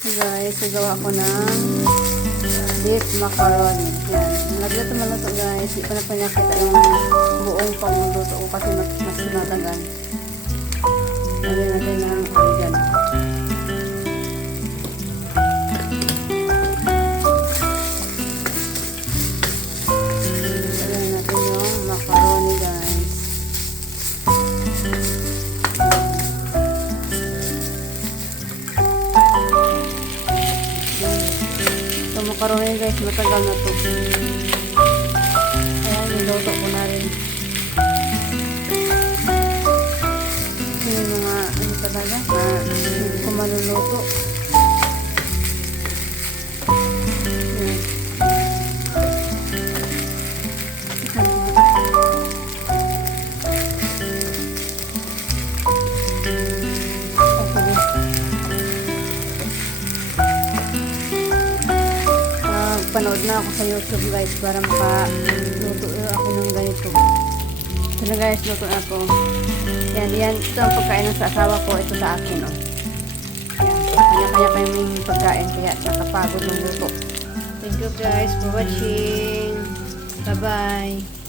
So guys, nagawa ko ng beef macaroni. Yan. Malagyan ito maluto guys. Hindi ko na pinakita yung buong pangluto ko kasi mas sinatagan. Lagyan natin ng oregano. Lagyan natin yung macaroni guys. Ito macaroni guys, matagal na to. Ayan, niluto ko na rin. Yung mga ano talaga na hindi ko maluluto. Ayan. Panood na ako sa YouTube guys para makaluto ako ng ganito. Ito na guys, luto na ako. Yan. Ito ang pagkain ng sa asawa ko. Ito sa akin. Oh. Yan. Kanya-kanya kaming pagkain kaya nakapagod ng luto. Thank you guys for watching. Bye-bye.